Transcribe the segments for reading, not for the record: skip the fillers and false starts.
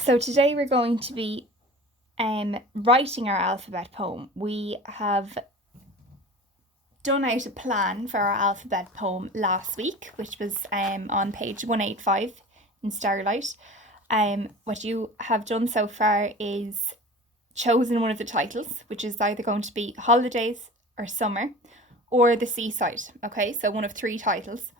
So today we're going to be writing our alphabet poem. We have done out a plan for our alphabet poem last week, which was on page 185 in Starlight. What you have done so far is chosen one of the titles, which is either going to be Holidays or Summer or The Seaside. Okay, so one of three titles.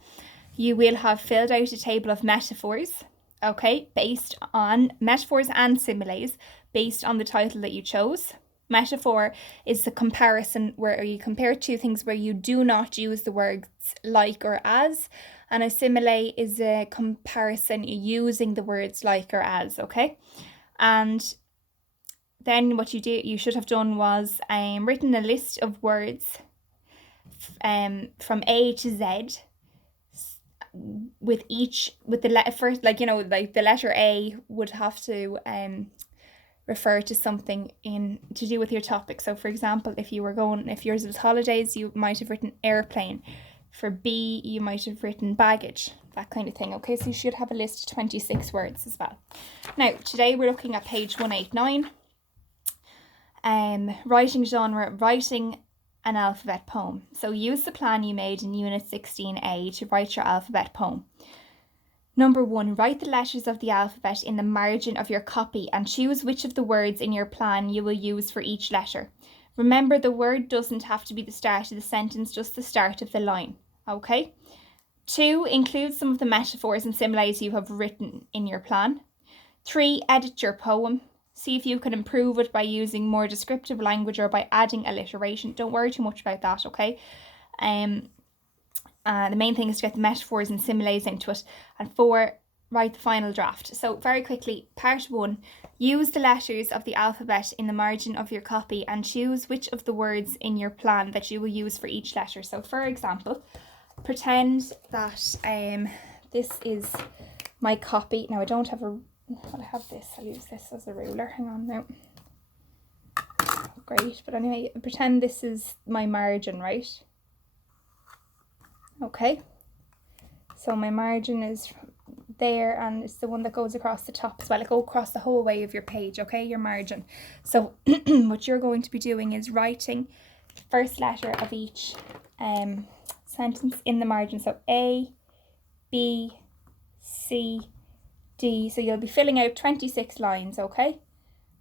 You will have filled out a table of metaphors, okay, based on metaphors and similes based on the title that you chose. Metaphor is the comparison where you compare two things where you do not use the words like or as, and a simile is a comparison using the words like or as, okay? And then what you should have done was written a list of words from A to Z with the letter first, like the letter A would have to refer to something to do with your topic. So for example, if yours was holidays, you might have written airplane. For B, you might have written baggage, that kind of thing. Okay, so you should have a list of 26 words as well. Now today we're looking at page 189. Writing genre, writing an alphabet poem. So use the plan you made in Unit 16A to write your alphabet poem. Number 1, write the letters of the alphabet in the margin of your copy and choose which of the words in your plan you will use for each letter. Remember, the word doesn't have to be the start of the sentence, just the start of the line. Okay? 2, include some of the metaphors and similes you have written in your plan. 3, edit your poem. See if you can improve it by using more descriptive language or by adding alliteration. Don't worry too much about that, okay? The main thing is to get the metaphors and similes into it. And 4, write the final draft. So very quickly, part 1, use the letters of the alphabet in the margin of your copy and choose which of the words in your plan that you will use for each letter. So for example, pretend that this is my copy. Now I don't have I have this. I'll use this as a ruler. Hang on now. Great. But anyway, pretend this is my margin, right? Okay. So my margin is there, and it's the one that goes across the top as well. It goes across the whole way of your page, okay? Your margin. So what you're going to be doing is writing the first letter of each sentence in the margin. So A, B, C, D. So you'll be filling out 26 lines, okay?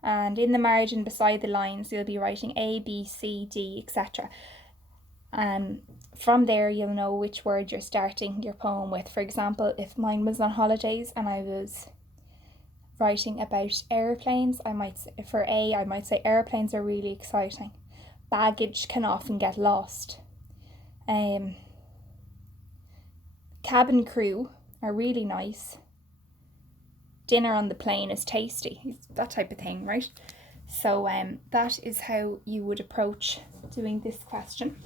And in the margin beside the lines, you'll be writing A, B, C, D, etc. From there, you'll know which word you're starting your poem with. For example, if mine was on holidays and I was writing about airplanes, for A, I might say airplanes are really exciting. Baggage can often get lost. Cabin crew are really nice. Dinner on the plane is tasty, that type of thing, right? So that is how you would approach doing this question.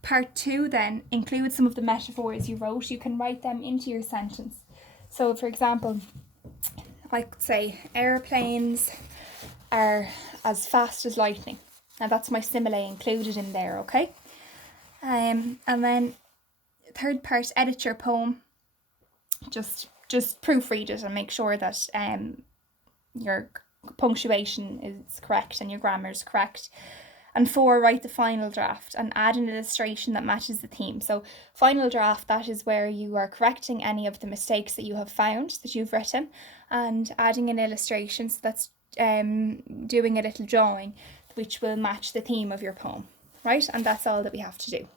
Part 2 then, include some of the metaphors you wrote. You can write them into your sentence. So for example, I could say airplanes are as fast as lightning, and that's my simile included in there, okay? And then third part, edit your poem. Just proofread it and make sure that your punctuation is correct and your grammar is correct. And 4, write the final draft and add an illustration that matches the theme. So final draft, that is where you are correcting any of the mistakes that you have found that you've written and adding an illustration. So that's doing a little drawing which will match the theme of your poem, right? And that's all that we have to do.